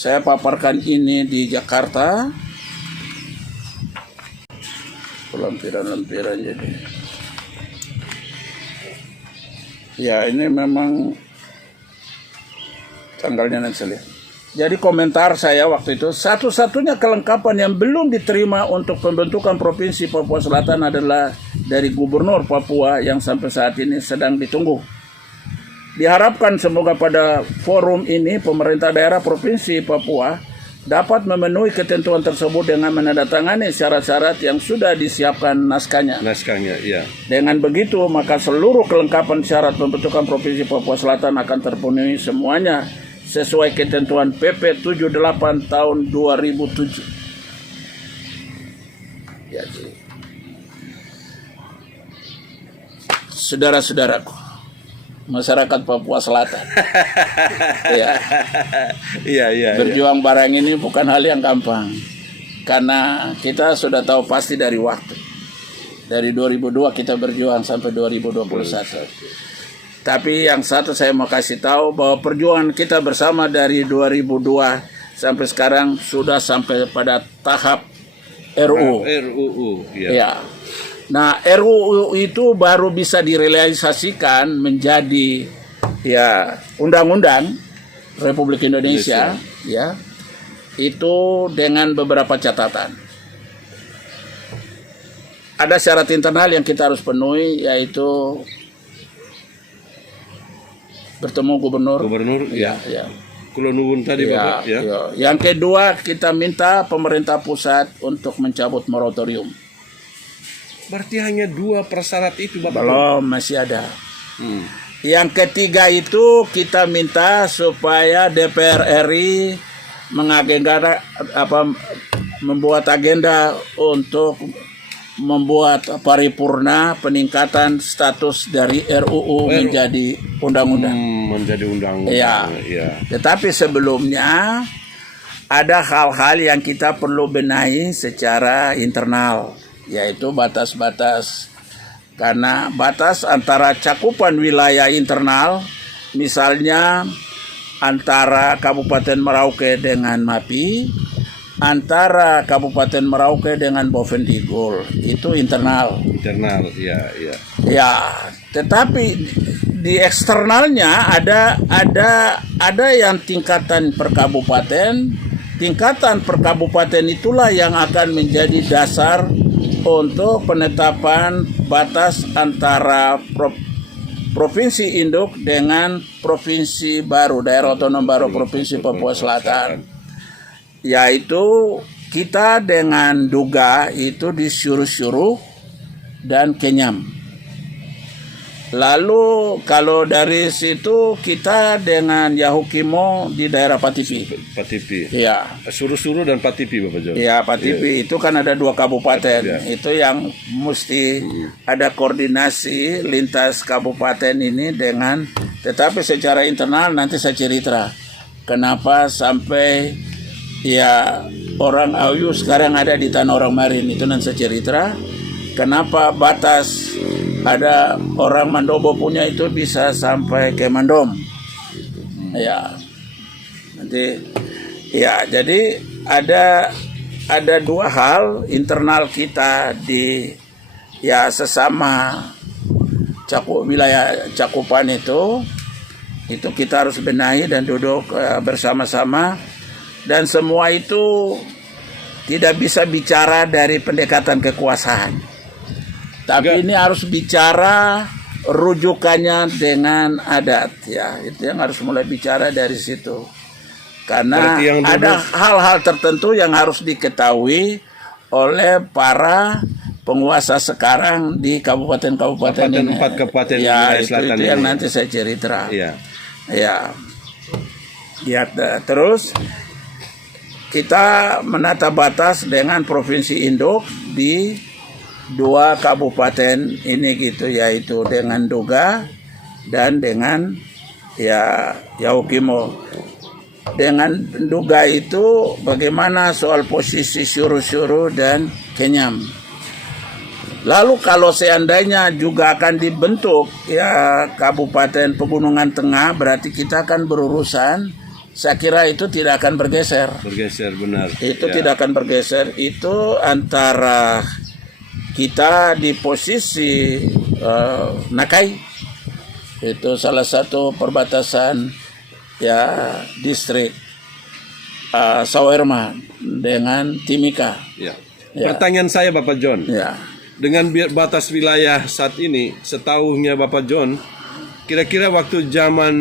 Saya paparkan ini di Jakarta. Lampiran-lampiran jadi. Ya ini memang tanggalnya nanti saya lihat. Jadi komentar saya waktu itu, satu-satunya kelengkapan yang belum diterima untuk pembentukan Provinsi Papua Selatan adalah dari Gubernur Papua yang sampai saat ini sedang ditunggu. Diharapkan semoga pada forum ini pemerintah daerah Provinsi Papua dapat memenuhi ketentuan tersebut dengan menandatangani syarat-syarat yang sudah disiapkan naskahnya. Iya. Dengan begitu, maka seluruh kelengkapan syarat pembentukan Provinsi Papua Selatan akan terpenuhi semuanya sesuai ketentuan PP 78 tahun 2007. Ya, saudara-saudaraku, masyarakat Papua Selatan. Iya. Berjuang barang ini bukan hal yang gampang. Karena kita sudah tahu pasti dari waktu. Dari 2002 kita berjuang sampai 2021. Tapi yang satu saya mau kasih tahu bahwa perjuangan kita bersama dari 2002 sampai sekarang sudah sampai pada tahap RUU. Ya. Nah, RUU itu baru bisa direalisasikan menjadi ya undang-undang Republik Indonesia, ya. Itu dengan beberapa catatan. Ada syarat internal yang kita harus penuhi, yaitu bertemu gubernur. Ya. Kulon nuwun tadi Bapak ya. Yang kedua, kita minta pemerintah pusat untuk mencabut moratorium. Berarti hanya 2 persyarat itu Bapak? Belum, masih ada. Yang ketiga itu kita minta supaya DPR RI membuat agenda untuk membuat paripurna peningkatan status dari RUU menjadi undang-undang. Menjadi undang-undang. Ya. Tetapi sebelumnya ada hal-hal yang kita perlu benahi secara internal, yaitu batas-batas. Karena batas antara cakupan wilayah internal, misalnya antara Kabupaten Merauke dengan MAPI, antara Kabupaten Merauke dengan Bovendigul, itu internal. Ya, tetapi di eksternalnya ada yang tingkatan per kabupaten. Tingkatan per kabupaten itulah yang akan menjadi dasar untuk penetapan batas antara provinsi induk dengan provinsi baru, daerah otonom baru Provinsi Papua Selatan. Yaitu kita dengan Duga itu di Syuru-Syuru dan Kenyam. Lalu kalau dari situ kita dengan Yahukimo di daerah Patipi. Ya. Syuru-Syuru dan Patipi Bapak Jo. Ya, Patipi itu kan ada 2 kabupaten. Itu yang mesti ada koordinasi lintas kabupaten ini dengan, tetapi secara internal nanti saya cerita kenapa sampai ya orang Auyu sekarang ada di Tanah Orang Marin, itu nanti saya cerita. Kenapa batas ada orang Mandobo punya itu bisa sampai ke Mandom. Ya. Nanti ya, jadi ada 2 hal internal kita di ya sesama wilayah cakupan itu kita harus benahi dan duduk bersama-sama, dan semua itu tidak bisa bicara dari pendekatan kekuasaan. Tapi ini harus bicara rujukannya dengan adat, ya. Itu yang harus mulai bicara dari situ. Karena ada hal-hal tertentu yang harus diketahui oleh para penguasa sekarang di kabupaten-kabupaten ini. 4 kabupaten ya, selatan itu yang nanti saya cerita. Ya. Terus kita menata batas dengan provinsi induk di 2 kabupaten ini gitu, yaitu dengan Duga dan dengan ya Yahukimo. Dengan Duga itu bagaimana soal posisi Syuru-Syuru dan Kenyam. Lalu kalau seandainya juga akan dibentuk ya Kabupaten Pegunungan Tengah, berarti kita akan berurusan saya kira itu tidak akan bergeser. Bergeser, benar. Itu tidak akan bergeser. Itu antara kita di posisi Nakai, itu salah satu perbatasan ya distrik Sawerma dengan Timika. Ya. Ya. Pertanyaan saya Bapak John, Ya. dengan batas wilayah saat ini, setahunya Bapak John, kira-kira waktu zaman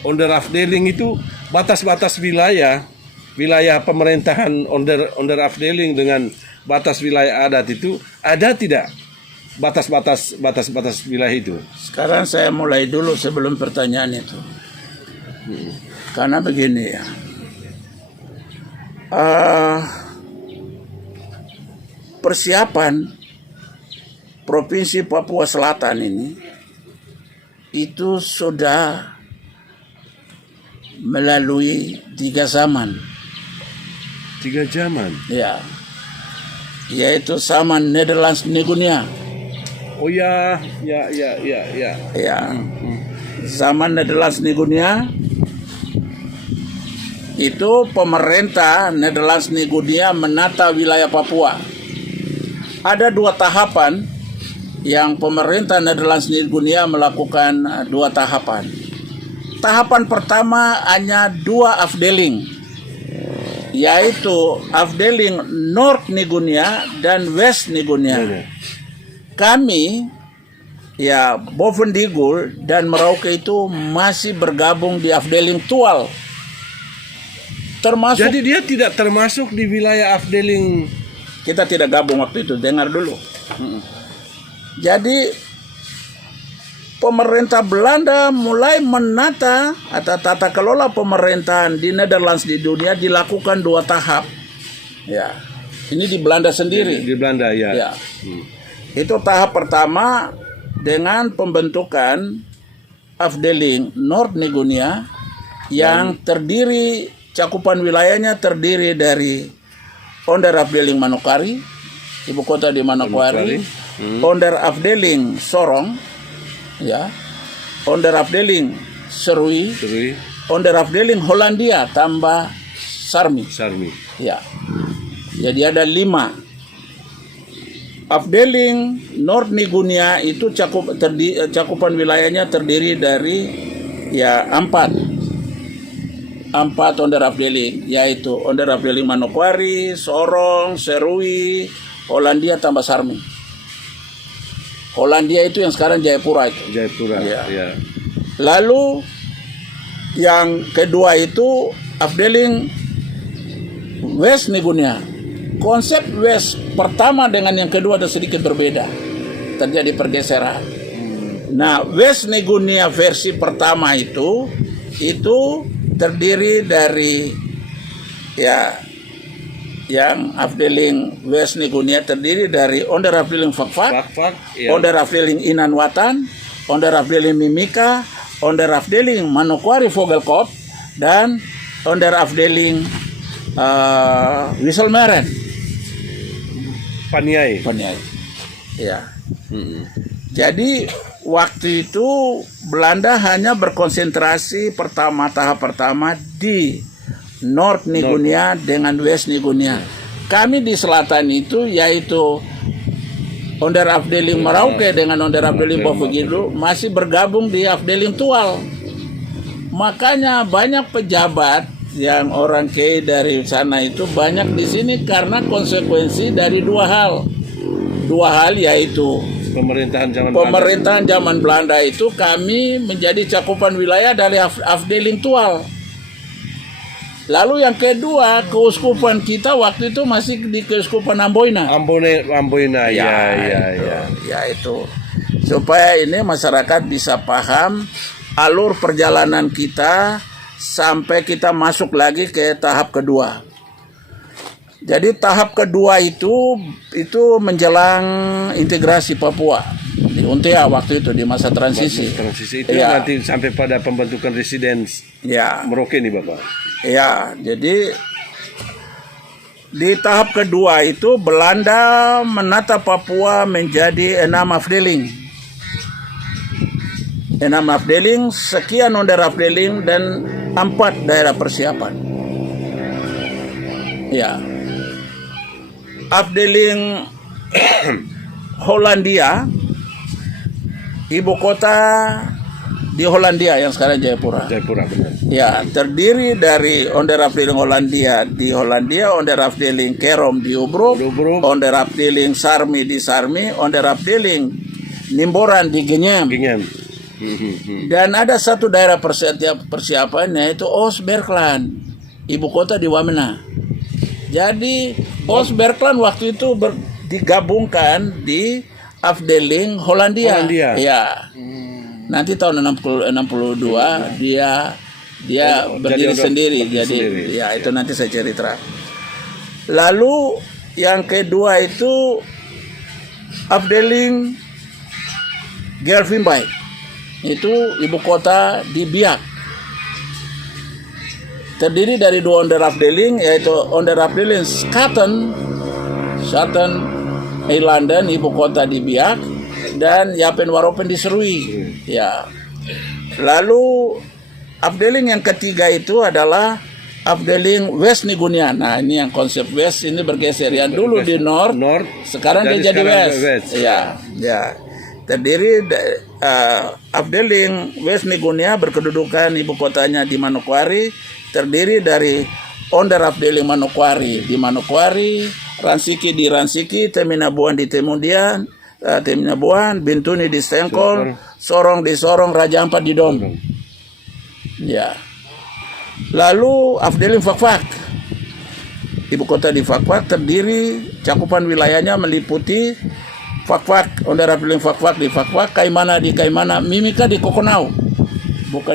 Onder Afdeling itu batas-batas wilayah pemerintahan Onder Afdeling dengan batas wilayah adat itu ada tidak batas wilayah itu? Sekarang saya mulai dulu sebelum pertanyaan itu. Karena begini ya. Persiapan Provinsi Papua Selatan ini itu sudah melalui 3 zaman. 3 zaman. Ya. Yaitu zaman Nederlands Nigunia. Oh ya. Ya. Zaman Nederlands Nigunia itu pemerintah Nederlands Nigunia menata wilayah Papua. Ada 2 tahapan yang pemerintah Nederlands Nigunia melakukan 2 tahapan. Tahapan pertama hanya 2 afdeling, yaitu afdeling North Nigunia dan West Nigunia. Kami ya Bovendigul dan Merauke itu masih bergabung di afdeling Tual. Termasuk, jadi dia tidak termasuk di wilayah afdeling. Kita tidak gabung waktu itu, dengar dulu. Jadi pemerintah Belanda mulai menata atau tata kelola pemerintahan di Nederlands di dunia dilakukan 2 tahap. Ya, ini di Belanda sendiri. Di Belanda ya. Ya. Itu tahap pertama dengan pembentukan afdeling North Nigunia yang terdiri, cakupan wilayahnya terdiri dari Onder Afdeling Manokwari, ibu kota di Manokwari, Onder Afdeling Sorong, ya, Onder Afdeling Serui, Onder Afdeling Hollandia tambah Sarmi. Ya. Jadi ada 5. Afdeling North Nigunia itu cakupan wilayahnya terdiri dari ya 4 Onder Afdeling, yaitu Onder Afdeling Manokwari, Sorong, Serui, Hollandia tambah Sarmi. Hollandia itu yang sekarang Jayapura itu. Ya. Lalu yang kedua itu afdeling West Nigunia. Konsep West pertama dengan yang kedua ada sedikit berbeda. Terjadi pergeseran. Nah, West Nigunia versi pertama itu terdiri dari ya yang afdeling West Nigunia terdiri dari Onder Afdeling Fakfak, ya. Onder Afdeling Inanwatan, Onder Afdeling Mimika, Onder Afdeling Manokwari Vogelkop, dan Onder Afdeling Wisselmeren. Paniai. Ya. Jadi waktu itu Belanda hanya berkonsentrasi tahap pertama di North Nigunia dengan West Nigunia. Kami di selatan itu yaitu Onder Afdeling Merauke dengan Onder Afdeling Bovendigul masih bergabung di afdeling Tual. Makanya banyak pejabat yang orang kaya dari sana itu banyak di sini karena konsekuensi dari 2 hal. 2 hal yaitu pemerintahan zaman Belanda itu kami menjadi cakupan wilayah dari afdeling Tual. Lalu yang kedua, keuskupan kita waktu itu masih di keuskupan Amboina. Amboina, ya. Ya itu. Supaya ini masyarakat bisa paham alur perjalanan kita sampai kita masuk lagi ke tahap kedua. Jadi tahap kedua itu menjelang integrasi Papua di UNTEA waktu itu di masa transisi. Transisi itu ya. Nanti sampai pada pembentukan residence ya. Merauke nih Bapak. Ya, jadi di tahap kedua itu Belanda menata Papua menjadi 6 afdeling. 6 afdeling, sekian Onder Afdeling dan 4 daerah persiapan. Ya. Afdeling Hollandia, ibu kota di Hollandia yang sekarang Jayapura. Jayapura benar. Ya, terdiri dari onderafdeling Hollandia di Hollandia, onderafdeling Kerom di Ubro, onderafdeling Sarmi di Sarmi, onderafdeling Nimboran di Genyem. Dan ada satu daerah persiapan yaitu Oost-Bergland, ibu kota di Wamena. Jadi Oost-Bergland waktu itu digabungkan di afdeling Hollandia. Ya. Nanti tahun 62 dia berdiri sendiri. Jadi ya itu nanti saya cerita. Lalu yang kedua itu afdeling Gelvinbay. Itu ibu kota di Biak. Terdiri dari 2 onderafdeling, yaitu onderafdeling Staten Eilanden, ibu kota di Biak, dan Yapen-Waropen di Serui. Ya. Lalu afdeling yang ketiga itu adalah afdeling West Nigunia. Nah, ini yang konsep West ini bergeser. Yang dulu di North sekarang dia jadi West. Ya. Terdiri afdeling West Nigunia berkedudukan ibu kotanya di Manokwari, terdiri dari onderafdeling Manokwari di Manokwari, Ransiki di Ransiki, Teminabuan di Temundian, Teminabuan, Bintuni di Stengkol, Sorong di Sorong, Raja Ampat di Dom. Ya. Lalu afdeling Fakfak, ibu kota di Fakfak, terdiri cakupan wilayahnya meliputi Fakfak, onderafdeling Fakfak di Fakfak, Kaimana di Kaimana, Mimika di Kokonau.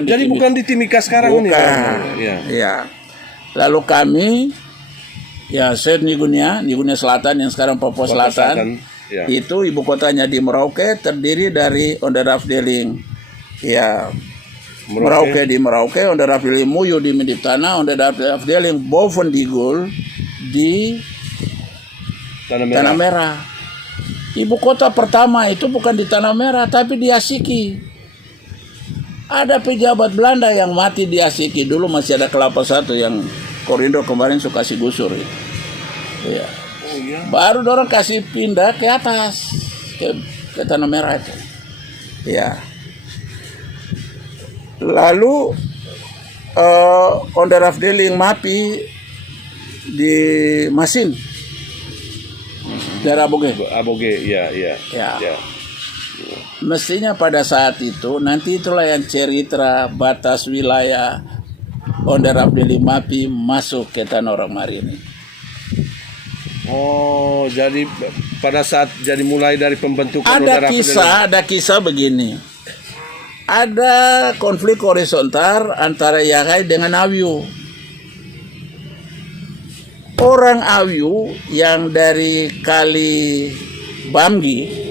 Jadi bukan di Timika sekarang ini. Ya. Lalu kami South Nigunia Selatan yang sekarang Papua Selatan. Itu ibu kotanya di Merauke, terdiri dari onderafdeling Merauke di Merauke, onderafdeling Muyu di Mediptana, onderafdeling Bovendigul di Tanah Merah. Ibu kota pertama itu bukan di Tanah Merah tapi di Asiki. Ada pejabat Belanda yang mati di Asiki. Dulu masih ada Kelapa Satu yang Korindo kemarin suka kasih gusur. Ya. Baru orang kasih pindah ke atas ke Tanah Merah itu. Ya. Lalu onderafdeling Mapi di Masin. Daerah Aboge, ya. Mestinya pada saat itu nanti itulah yang cerita batas wilayah onderafdeling Mapi masuk ke Tanah Orang Marini. Oh, jadi pada saat mulai dari pembentukan ada kisah begini. Ada konflik horizontal antara Yakai dengan Awiu. Orang Awiu yang dari Kali Bamgi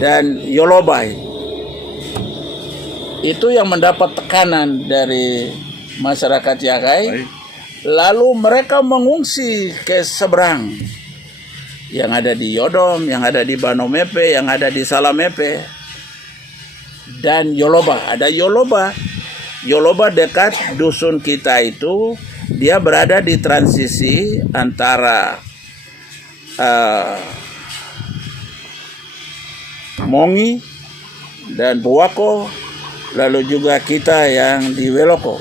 dan Yolobai itu yang mendapat tekanan dari masyarakat Yakai. Lalu mereka mengungsi ke seberang, yang ada di Yodom, yang ada di Banomepe, yang ada di Salamepe, dan Yoloba. Ada Yoloba dekat dusun kita itu. Dia berada di transisi antara Mongi dan Buwako, lalu juga kita yang di Weloko.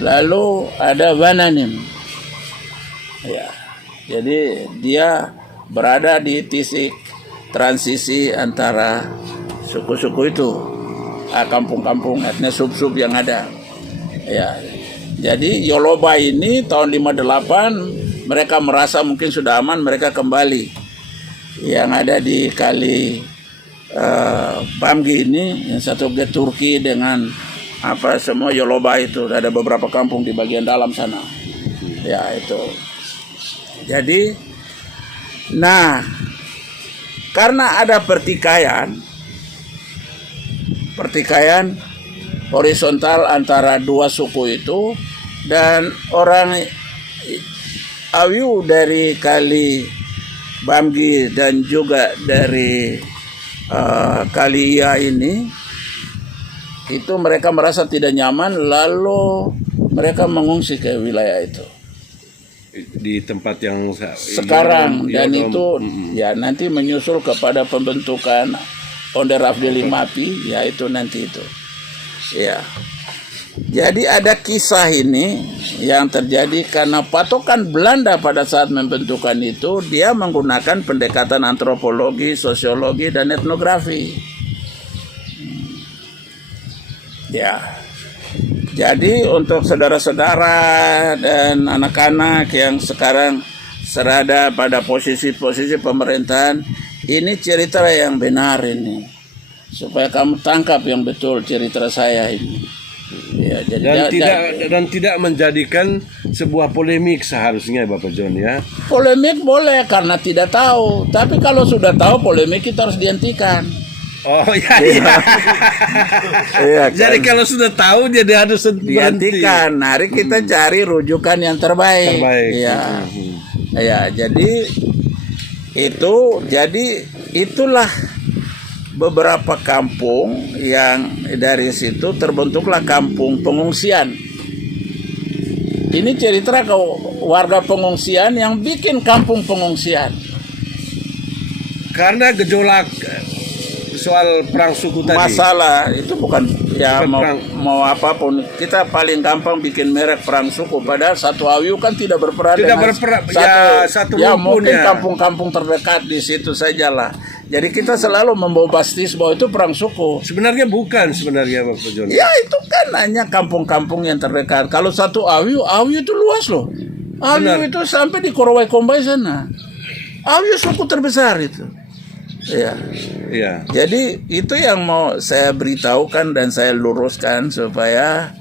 Lalu ada Wananim. Ya. Jadi dia berada di titik transisi antara suku-suku itu, kampung-kampung etnis sub-sub yang ada. Ya. Jadi Yoloba ini tahun 58 mereka merasa mungkin sudah aman, mereka kembali. Yang ada di Kali Bamgi ini yang satu ke Turki dengan semua Yoloba itu ada beberapa kampung di bagian dalam sana. Ya itu. Jadi karena ada pertikaian horizontal antara dua suku itu, dan orang Awiu dari Kali Bamgi dan juga dari Kali Iya ini itu mereka merasa tidak nyaman, lalu mereka mengungsi ke wilayah itu. Di tempat yang Sekarang dan itu ya nanti menyusul kepada pembentukan Onderaf Deli Mapi, ya itu nanti itu. Ya. Jadi ada kisah ini yang terjadi karena patokan Belanda pada saat membentukan itu, dia menggunakan pendekatan antropologi, sosiologi, dan etnografi. Ya, jadi untuk saudara-saudara dan anak-anak yang sekarang serada pada posisi-posisi pemerintahan, ini cerita yang benar ini, supaya kamu tangkap yang betul cerita saya ini. Ya, jadi dan tidak menjadikan sebuah polemik seharusnya Bapak John ya. Polemik boleh karena tidak tahu, tapi kalau sudah tahu polemik kita harus dihentikan. Oh iya. Iya, kan? Jadi kalau sudah tahu jadi harus dihentikan. Mari kita cari rujukan yang terbaik. Ya. Ya, jadi itulah beberapa kampung yang dari situ terbentuklah kampung pengungsian. Ini cerita ke warga pengungsian yang bikin kampung pengungsian. Karena gejolak soal perang suku tadi. Masalah itu bukan ya mau apapun, kita paling gampang bikin merek perang suku, padahal satu Awiu kan tidak berperan dengan satu ya mungkin kampung-kampung terdekat di situ sajalah. Jadi kita selalu membombastis bahwa itu perang suku. Sebenarnya bukan Bapak John. Ya itu kan hanya kampung-kampung yang terdekat. Kalau satu Awiu itu luas loh. Awiu itu sampai di Korowai Kombai sana. Awiu suku terbesar itu. Ya. Iya. Jadi itu yang mau saya beritahukan dan saya luruskan supaya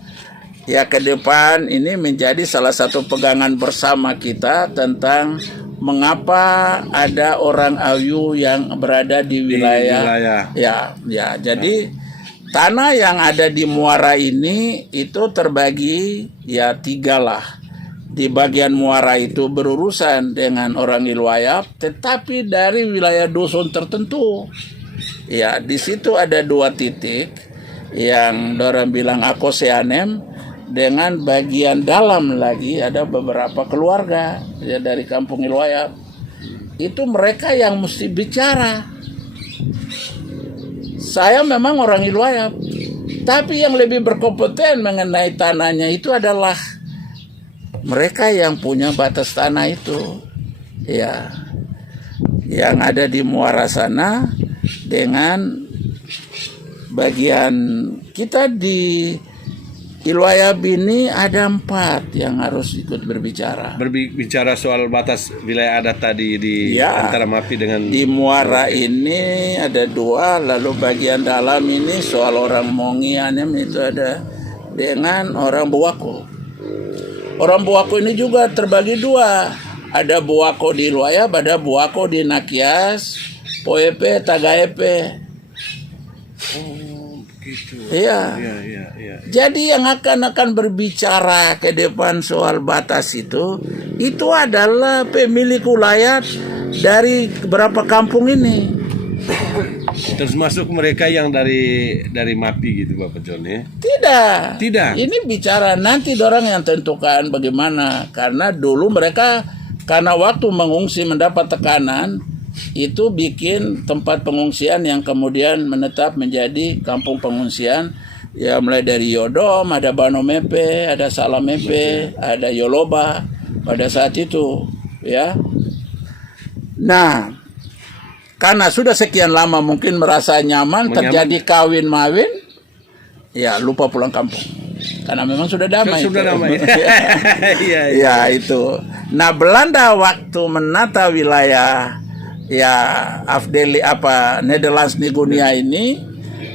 ya ke depan ini menjadi salah satu pegangan bersama kita tentang mengapa ada orang Awiu yang berada di wilayah. Ya. Jadi tanah yang ada di Muara ini itu terbagi ya 3 lah. Di bagian Muara itu berurusan dengan orang Ilwayap, tetapi dari wilayah dusun tertentu. Ya, di situ ada 2 titik yang orang bilang Akoseanem, dengan bagian dalam lagi ada beberapa keluarga ya dari kampung Ilwayap. Itu mereka yang mesti bicara. Saya memang orang Ilwayap, tapi yang lebih berkompeten mengenai tanahnya itu adalah mereka yang punya batas tanah itu, ya, yang ada di Muara sana dengan bagian kita di Ilwayap ini ada 4 yang harus ikut berbicara. Berbicara soal batas wilayah adat tadi di antara Mapi dengan di Muara ini ada 2, lalu bagian dalam ini soal orang Mongianem itu ada dengan orang Buwako. Orang Buwako ini juga terbagi 2. Ada Buwako di Ilwayap, ada Buwako di Nakias, Poepe, Tagaepe. Oh, begitu. Iya. Jadi yang akan berbicara ke depan soal batas itu adalah pemilik wilayah dari beberapa kampung ini. Termasuk mereka yang dari Mapi gitu Bapak John ya? Tidak. Ini bicara nanti dorang yang tentukan bagaimana. Karena dulu mereka karena waktu mengungsi mendapat tekanan, itu bikin tempat pengungsian yang kemudian menetap menjadi kampung pengungsian. Ya mulai dari Yodom, ada Banomepe, ada Salamepe, ada Yoloba pada saat itu. Ya. Nah, karena sudah sekian lama mungkin merasa nyaman, terjadi kawin-mawin, ya lupa pulang kampung. Karena memang sudah damai. Sudah damai. Ya itu. Nah Belanda waktu menata wilayah ya Nederlands Nigunia ini,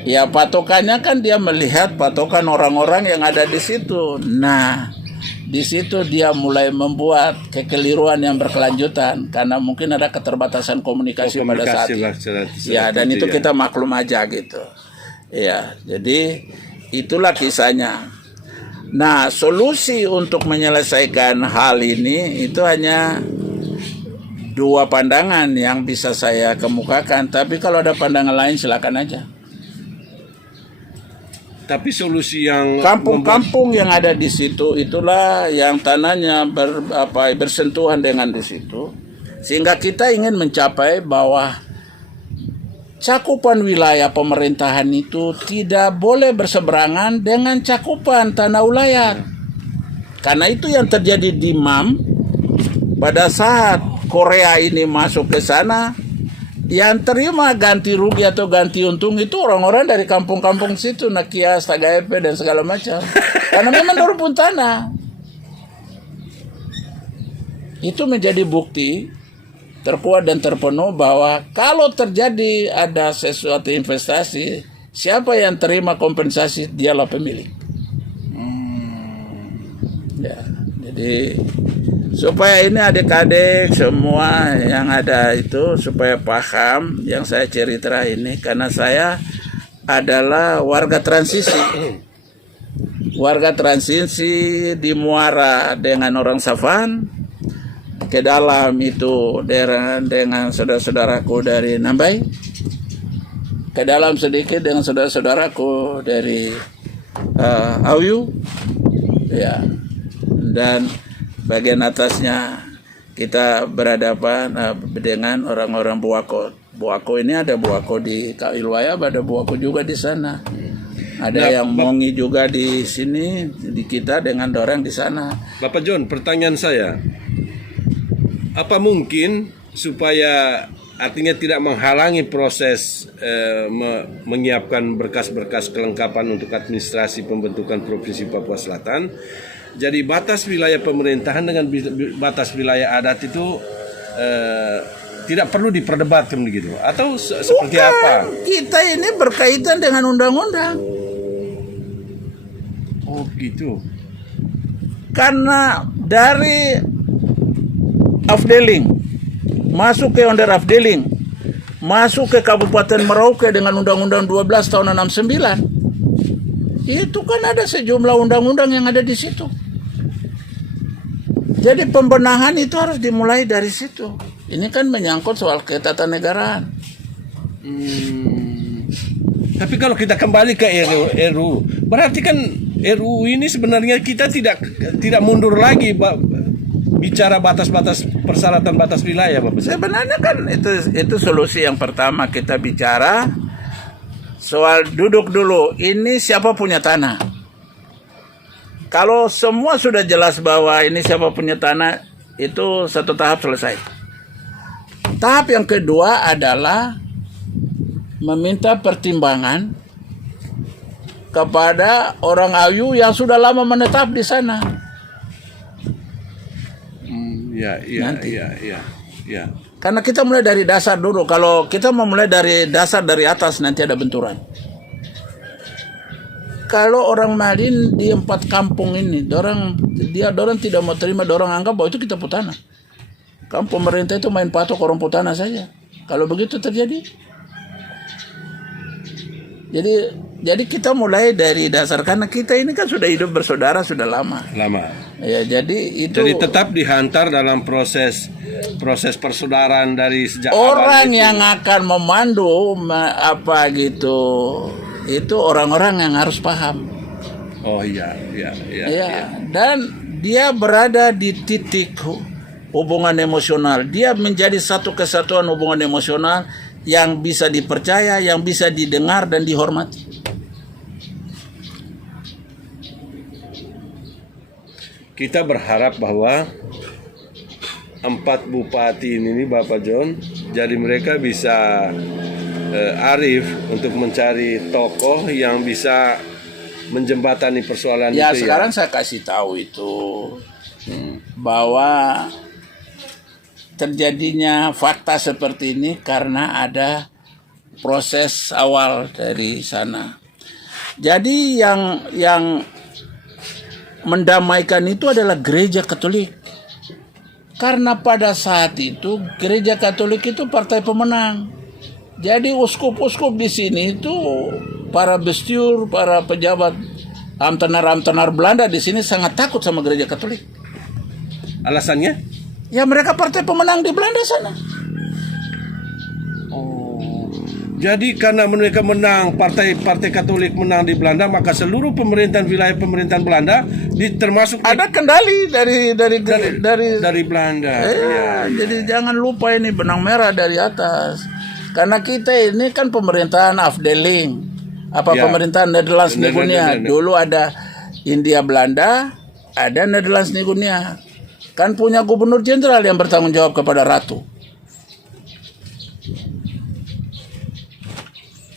ya patokannya kan dia melihat patokan orang-orang yang ada di situ. Nah di situ dia mulai membuat kekeliruan yang berkelanjutan karena mungkin ada keterbatasan komunikasi pada saat itu. Ya, dan itu kita maklum aja gitu. Ya, jadi itulah kisahnya. Nah, solusi untuk menyelesaikan hal ini itu hanya 2 pandangan yang bisa saya kemukakan. Tapi kalau ada pandangan lain silakan aja. Tapi solusi yang kampung-kampung yang ada di situ itulah yang tanahnya bersentuhan dengan di situ, sehingga kita ingin mencapai bahwa cakupan wilayah pemerintahan itu tidak boleh berseberangan dengan cakupan tanah ulayat. Karena itu yang terjadi di MAM pada saat Korea ini masuk ke sana, yang terima ganti rugi atau ganti untung itu orang-orang dari kampung-kampung situ, Nakias, Tagaepe, dan segala macam. Karena memang berebut tanah. Itu menjadi bukti terkuat dan terpenuh bahwa kalau terjadi ada sesuatu investasi, siapa yang terima kompensasi dialah pemilik. Ya, jadi supaya ini adik-adik semua yang ada itu supaya paham yang saya cerita ini, karena saya adalah warga transisi. Warga transisi di Muara dengan orang Safan, ke dalam itu dengan saudara-saudaraku dari Nambai, ke dalam sedikit dengan saudara-saudaraku dari Auyu, ya, dan bagian atasnya kita berhadapan dengan orang-orang Buako. Buako ini ada Buako di Ilwaya, ada Buako juga di sana. Ada yang Mongi juga di sini, di kita dengan orang di sana. Bapak John, pertanyaan saya, apa mungkin supaya artinya tidak menghalangi proses menyiapkan berkas-berkas kelengkapan untuk administrasi pembentukan Provinsi Papua Selatan, jadi batas wilayah pemerintahan dengan batas wilayah adat itu tidak perlu diperdebatkan begitu, atau seperti apa? Kita ini berkaitan dengan undang-undang. Oh gitu. Karena dari Afdeling masuk ke Onder Afdeling, masuk ke Kabupaten Merauke dengan Undang-Undang 12 tahun 69. Itu kan ada sejumlah undang-undang yang ada di situ. Jadi pembenahan itu harus dimulai dari situ. Ini kan menyangkut soal ketatanegaraan. Tapi kalau kita kembali ke RUU, berarti kan RUU ini sebenarnya kita tidak mundur lagi bicara batas-batas persyaratan batas wilayah, Bapak. Sebenarnya kan itu solusi yang pertama, kita bicara soal duduk dulu. Ini siapa punya tanah? Kalau semua sudah jelas bahwa ini siapa punya tanah, itu satu tahap selesai. Tahap yang kedua adalah meminta pertimbangan kepada orang Ayu yang sudah lama menetap di sana. Ya. Karena kita mulai dari dasar dulu. Kalau kita mau mulai dari dasar dari atas, nanti ada benturan. Kalau orang Malin di 4 kampung ini, dorang tidak mau terima, dorang anggap bahwa itu kita putana. Kan pemerintah itu main patok orang putana saja. Kalau begitu terjadi, jadi kita mulai dari dasar, karena kita ini kan sudah hidup bersaudara sudah lama. Ya, jadi tetap dihantar dalam proses persaudaraan dari sejak orang awal yang akan memandu itu orang-orang yang harus paham. Oh iya. Dan dia berada di titik hubungan emosional. Dia menjadi satu kesatuan hubungan emosional yang bisa dipercaya, yang bisa didengar dan dihormati. Kita berharap bahwa 4 bupati ini, Bapak John, jadi mereka bisa arif untuk mencari tokoh yang bisa menjembatani persoalan itu. Ya, sekarang saya kasih tahu itu bahwa terjadinya fakta seperti ini karena ada proses awal dari sana. Jadi yang mendamaikan itu adalah Gereja Katolik. Karena pada saat itu Gereja Katolik itu partai pemenang. Jadi uskup-uskup di sini itu para bestiur, para pejabat amtenar Belanda di sini sangat takut sama Gereja Katolik. Alasannya? Ya mereka partai pemenang di Belanda sana. Jadi karena mereka menang, partai Katolik menang di Belanda, maka seluruh wilayah pemerintahan Belanda termasuk ada kendali dari Belanda. Ya, jadi jangan lupa ini benang merah dari atas. Karena kita ini kan pemerintahan afdeling, pemerintahan Nederlands Nigunia. Dulu ada India Belanda, ada Nederlands Nigunia. Kan punya gubernur jenderal yang bertanggung jawab kepada ratu.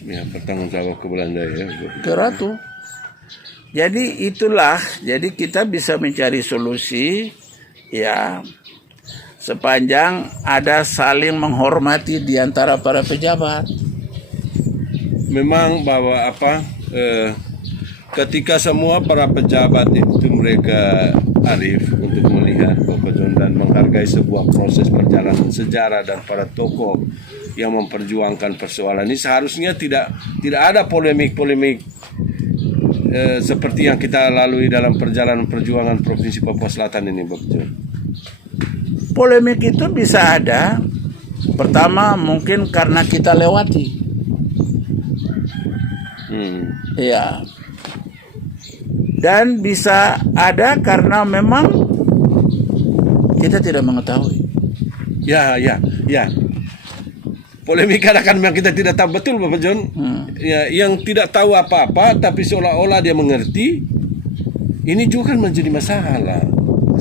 Ya, bertanggung jawab ke Belanda ya. Ke ratu. Jadi itulah, jadi kita bisa mencari solusi ya sepanjang ada saling menghormati di antara para pejabat. Memang bahwa ketika semua para pejabat itu mereka arif untuk melihat Bapak John dan menghargai sebuah proses perjalanan sejarah dan para tokoh yang memperjuangkan persoalan ini, seharusnya tidak ada polemik seperti yang kita lalui dalam perjalanan perjuangan Provinsi Papua Selatan ini, Bapak John. Polemik itu bisa ada. Pertama mungkin karena kita lewati. Ya. Dan bisa ada karena memang kita tidak mengetahui. Ya. Polemik karena memang kita tidak tahu betul, Bapak John. Ya, yang tidak tahu apa-apa tapi seolah-olah dia mengerti. Ini juga kan menjadi masalah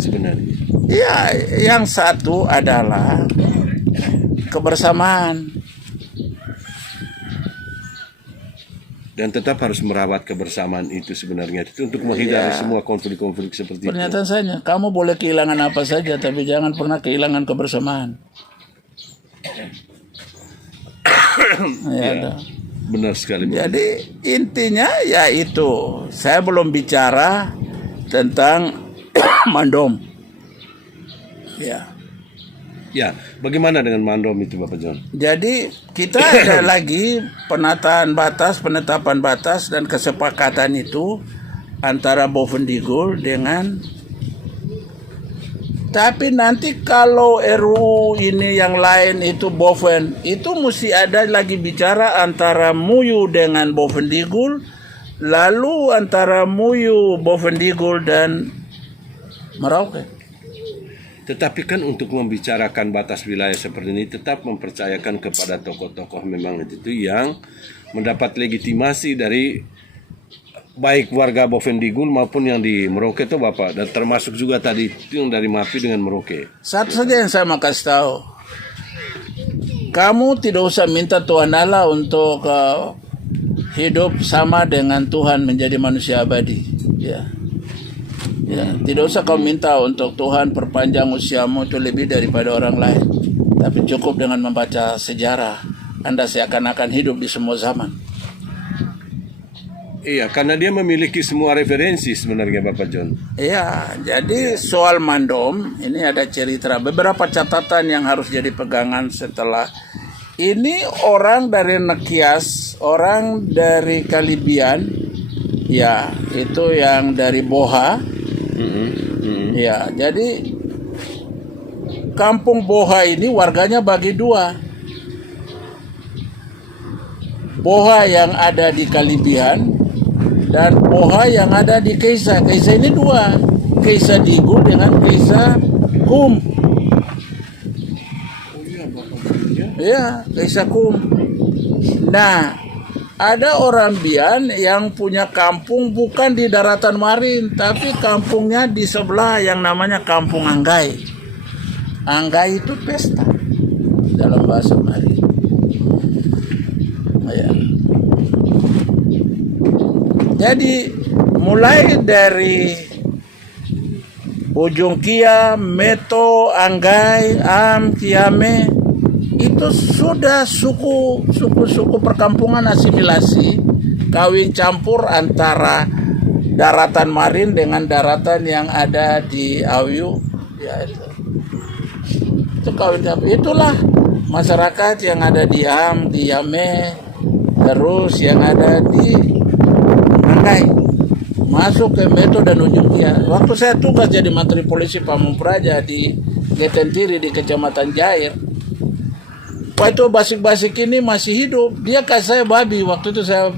sebenarnya. Ya, yang satu adalah kebersamaan. Dan tetap harus merawat kebersamaan itu sebenarnya itu untuk menghindari semua konflik-konflik seperti pernyataan saya, kamu boleh kehilangan apa saja tapi jangan pernah kehilangan kebersamaan. Ya, benar sekali. Jadi intinya ya itu. Saya belum bicara tentang Mandom. Ya, bagaimana dengan Mandom itu, Bapak John? Jadi kita ada lagi penetapan batas dan kesepakatan itu antara Bovendigul dengan. Tapi nanti kalau RUU ini yang lain itu Boven, itu mesti ada lagi bicara antara Muyu dengan Bovendigul, lalu antara Muyu, Bovendigul dan Merauke. Tetapi kan untuk membicarakan batas wilayah seperti ini tetap mempercayakan kepada tokoh-tokoh memang itu yang mendapat legitimasi dari baik warga Bovendigul maupun yang di Merauke itu Bapak, dan termasuk juga tadi itu yang dari Mapi dengan Merauke. Satu saja yang saya mau kasih tahu, kamu tidak usah minta Tuhan Allah untuk hidup sama dengan Tuhan menjadi manusia abadi. Ya, tidak usah kau minta untuk Tuhan perpanjang usiamu itu lebih daripada orang lain, tapi cukup dengan membaca sejarah, Anda seakan-akan hidup di semua zaman. Iya, karena dia memiliki semua referensi sebenarnya Bapak John. Iya, jadi soal Mandom ini ada cerita, beberapa catatan yang harus jadi pegangan setelah ini. Orang dari Nekias, orang dari Kalibian, ya itu yang dari Boha. Ya, jadi kampung Boha ini warganya bagi dua. Boha yang ada di Kalibian dan Boha yang ada di Keisa. Keisa ini dua, Keisa Digu dengan Keisa Kum. Ya, Keisa Kum. Nah, ada orang Bian yang punya kampung bukan di daratan Marin, tapi kampungnya di sebelah yang namanya Kampung Anggai. Anggai itu pesta dalam bahasa Marin. Ya. Jadi mulai dari ujung Kia, Meto, Anggai, Am, Kiame itu sudah suku perkampungan asimilasi, kawin campur antara daratan Marin dengan daratan yang ada di Awiu. Ya, itu kawin campur. Itulah masyarakat yang ada di Am, di Yame, terus yang ada di Anggai masuk ke Meto dan ujung Kia. Waktu saya tugas jadi Menteri Polisi Pamung Praja di Getentiri di Kecamatan Jair, Waktu Basik-Basik ini masih hidup, dia kasih saya babi waktu itu saya